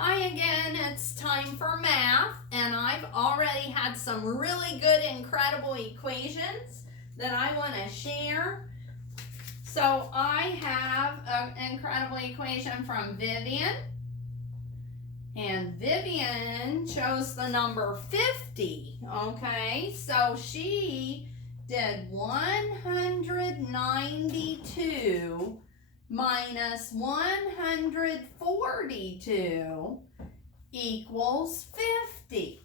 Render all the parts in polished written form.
Hi again, it's time for math, and I've already had some really good, incredible equations that I want to share. So I have an incredible equation from Vivian, and Vivian chose the number 50, okay? So she did 192 minus 142 equals 50.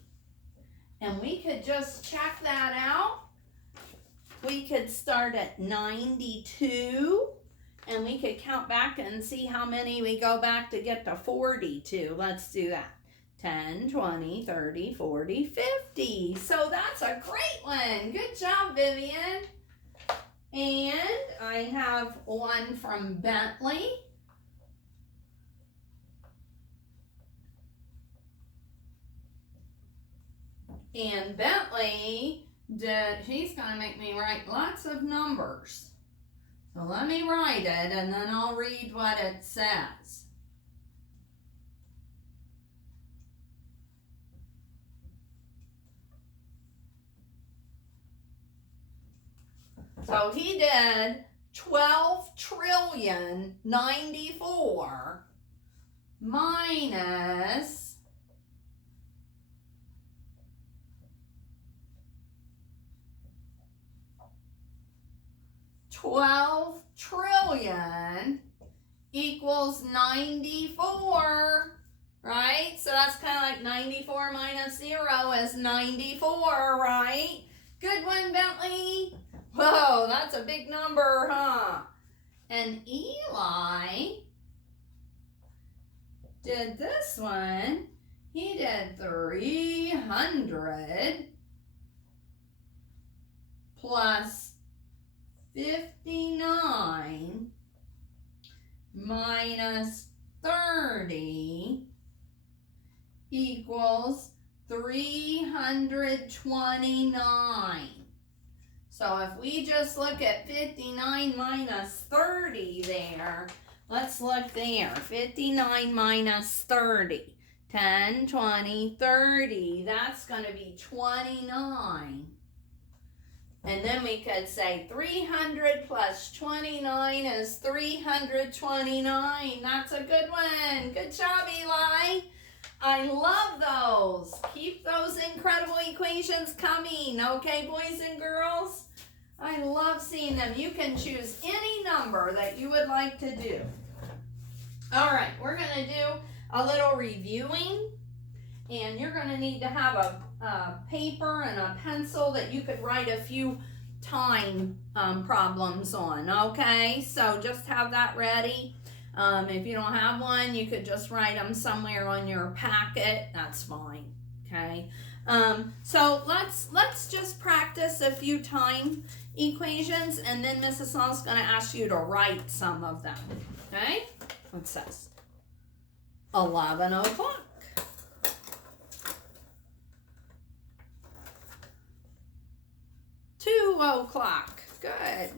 And we could just check that out. We could start at 92 and we could count back and see how many we go back to get to 42. Let's do that. 10, 20, 30, 40, 50. So that's a great one. Good job, Vivian. And I have one from Bentley. And Bentley she's going to make me write lots of numbers. So let me write it and then I'll read what it says. So he did 12,094,000,094 minus 12 trillion equals 94, right? So that's kind of like 94 minus 0 is 94, right? Good one, Bentley. Whoa, that's a big number, huh? And Eli did this one. He did 300 plus 59 minus 30 equals 329. So if we just look at 59 minus 30 there, let's look there. 59 minus 30. 10, 20, 30. That's going to be 29. And then we could say 300 plus 29 is 329. That's a good one. Good job, Eli. I love those. Keep those incredible equations coming, okay, boys and girls? I love seeing them. You can choose any number that you would like to do. All right, we're going to do a little reviewing. And you're going to need to have a paper and a pencil that you could write a few time problems on, okay? So just have that ready. If you don't have one, you could just write them somewhere on your packet. That's fine, okay? So let's just practice a few time equations, and then Mrs. Hall's going to ask you to write some of them, okay? It says 11 o'clock. 2 o'clock. Good.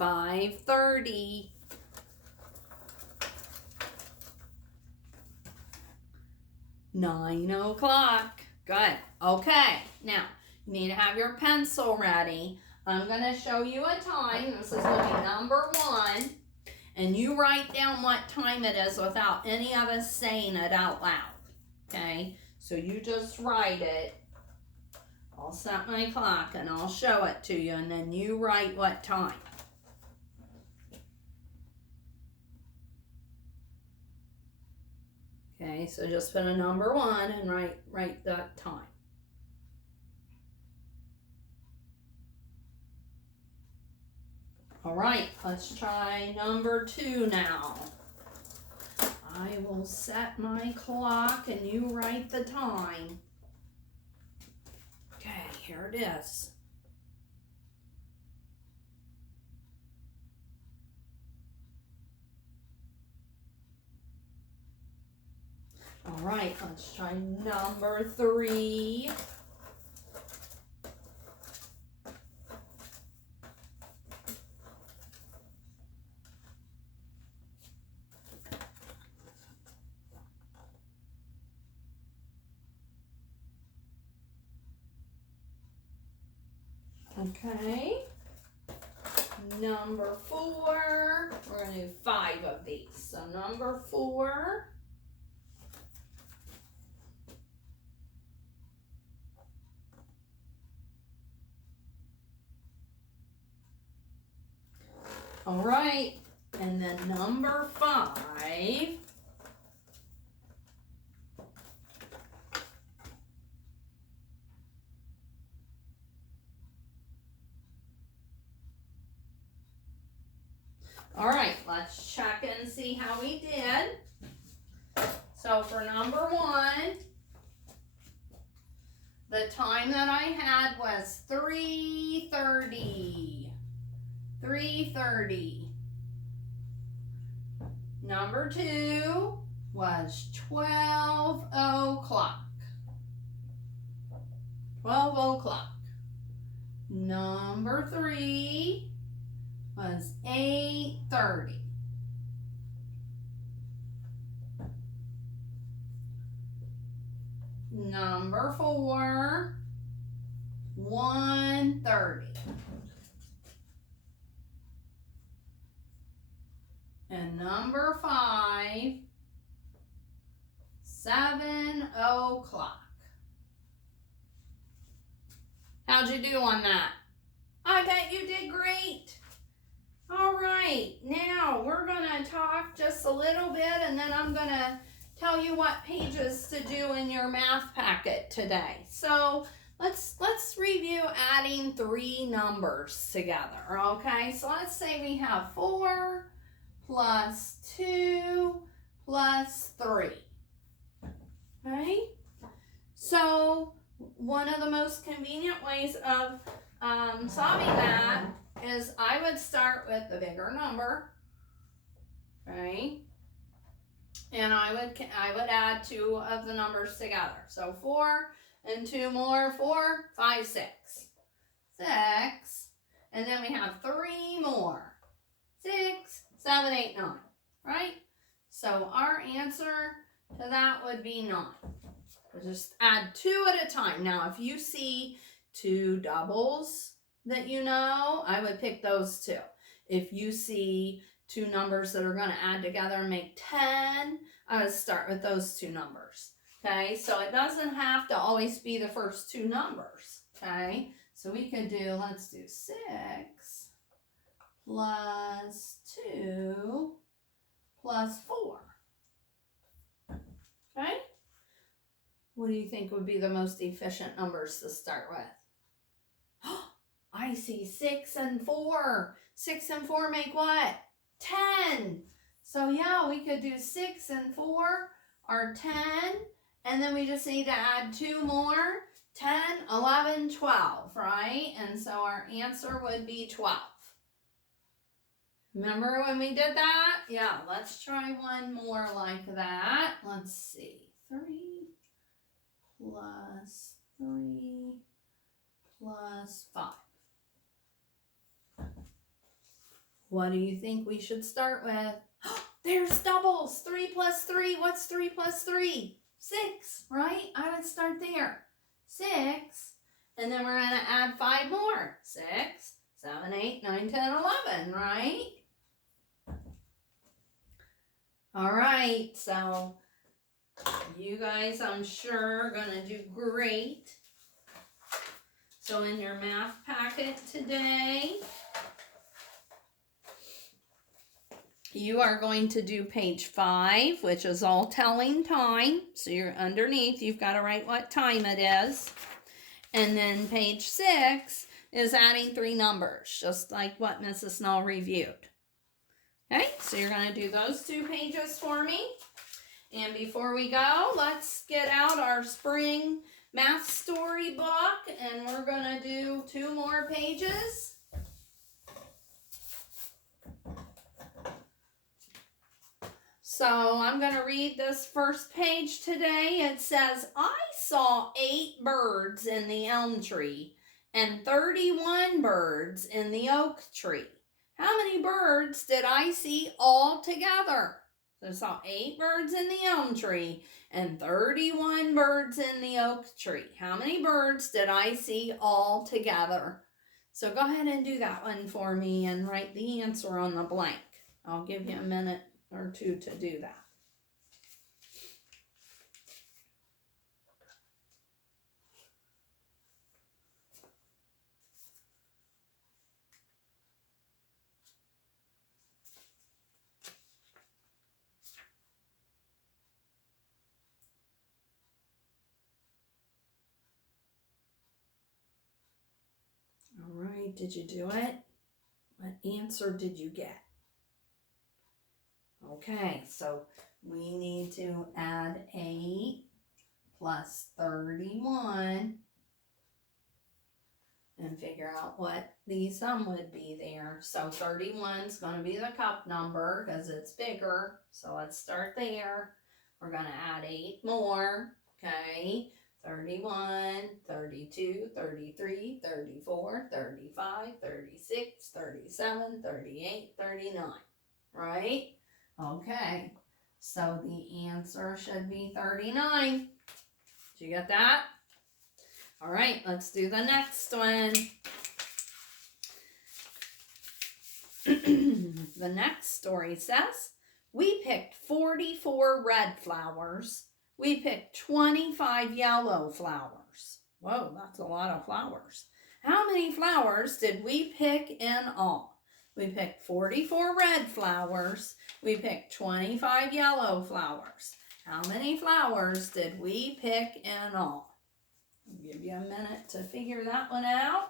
5:30. 9 o'clock. Good. Okay. Now, you need to have your pencil ready. I'm going to show you a time. This is going to be number 1. And you write down what time it is without any of us saying it out loud. Okay, so you just write it. I'll set my clock and I'll show it to you, and then you write what time. Okay, so just put a number 1 and write that time. All right, let's try number 2 now. I will set my clock and you write the time. Okay, here it is. All right, let's try number 3. Okay. Number 4, we're going to do 5 of these. So number 4. All right, and then number 5. All right, let's check and see how we did. So for number 1, the time that I had was 3:30. 3:30. Number 2 was 12 o'clock. 12 o'clock. Number 3 was 8:30. Number 4, 1:30. And number 5, 7 o'clock. How'd you do on that? I bet you did great. All right, now we're gonna talk just a little bit and then I'm gonna tell you what pages to do in your math packet today. So let's review adding 3 numbers together, okay? So let's say we have 4 plus 2 plus 3, okay? So one of the most convenient ways of solving that is I would start with the bigger number, right? And I would add 2 of the numbers together. So 4 and 2 more, 4, 5, 6. 6. And then we have 3 more. 6, 7, 8, 9, right? So our answer to that would be 9. We'll just add 2 at a time. Now, if you see 2 doubles that you know, I would pick those 2. If you see 2 numbers that are going to add together and make 10, I would start with those 2 numbers. Okay, so it doesn't have to always be the first 2 numbers. Okay, so we could do, let's do 6 plus 2 plus 4. Okay, what do you think would be the most efficient numbers to start with? I see 6 and 4. 6 and 4 make what? 10. So yeah, we could do 6 and 4 are 10. And then we just need to add 2 more. 10, 11, 12, right? And so our answer would be 12. Remember when we did that? Yeah, let's try one more like that. Let's see. 3 plus 3 plus 5. What do you think we should start with? There's doubles. 3 plus 3. What's 3 plus 3? 6, right? I would start there. 6. And then we're going to add 5 more. 6, 7, 8, 9, 10, 11, right? All right. So you guys, I'm sure, are going to do great. So in your math packet today, you are going to do page 5, which is all telling time. So you're underneath, you've got to write what time it is. And then page 6 is adding 3 numbers, just like what Mrs. Snow reviewed. Okay, so you're going to do those 2 pages for me. And before we go, let's get out our spring math story book, and we're going to do 2 more pages. So I'm going to read this first page today. It says, I saw 8 birds in the elm tree and 31 birds in the oak tree. How many birds did I see all together? So I saw 8 birds in the elm tree and 31 birds in the oak tree. How many birds did I see all together? So go ahead and do that one for me and write the answer on the blank. I'll give you a minute or two to do that. All right, did you do it? What answer did you get? Okay, so we need to add 8 plus 31 and figure out what the sum would be there. So 31 is going to be the cup number because it's bigger. So let's start there. We're going to add 8 more. Okay, 31, 32, 33, 34, 35, 36, 37, 38, 39. Right? Okay, so the answer should be 39. Did you get that? All right, let's do the next one. The next story says, we picked 44 red flowers. We picked 25 yellow flowers. Whoa, that's a lot of flowers. How many flowers did we pick in all? We picked 44 red flowers. We picked 25 yellow flowers. How many flowers did we pick in all? I'll give you a minute to figure that one out.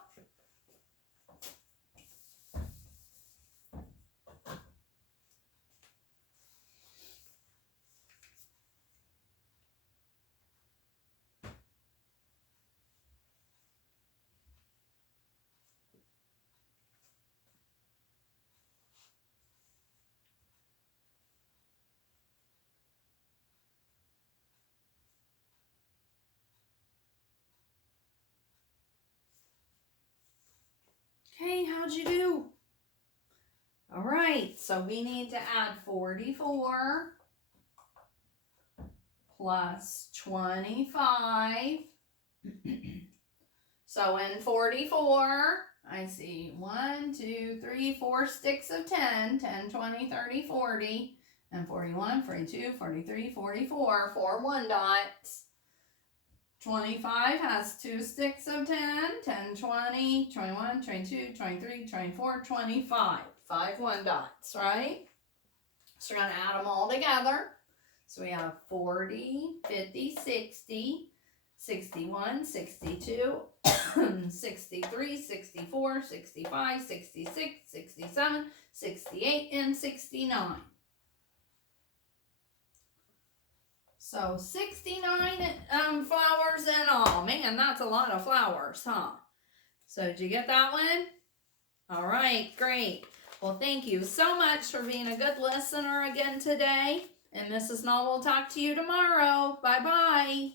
Okay, how'd you do? All right, so we need to add 44 plus 25. So in 44, I see 1, 2, 3, 4 sticks of 10, 10, 20, 30, 40, and 41, 42, 43, 44, 4 1 dots. 25 has 2 sticks of 10, 10, 20, 21, 22, 23, 24, 25. 5 1 dots, right? So we're going to add them all together. So we have 40, 50, 60, 61, 62, 63, 64, 65, 66, 67, 68, and 69. So 69 flowers in all. Man, that's a lot of flowers, huh? So did you get that one? All right, great. Well, thank you so much for being a good listener again today. And Mrs. Null will talk to you tomorrow. Bye-bye.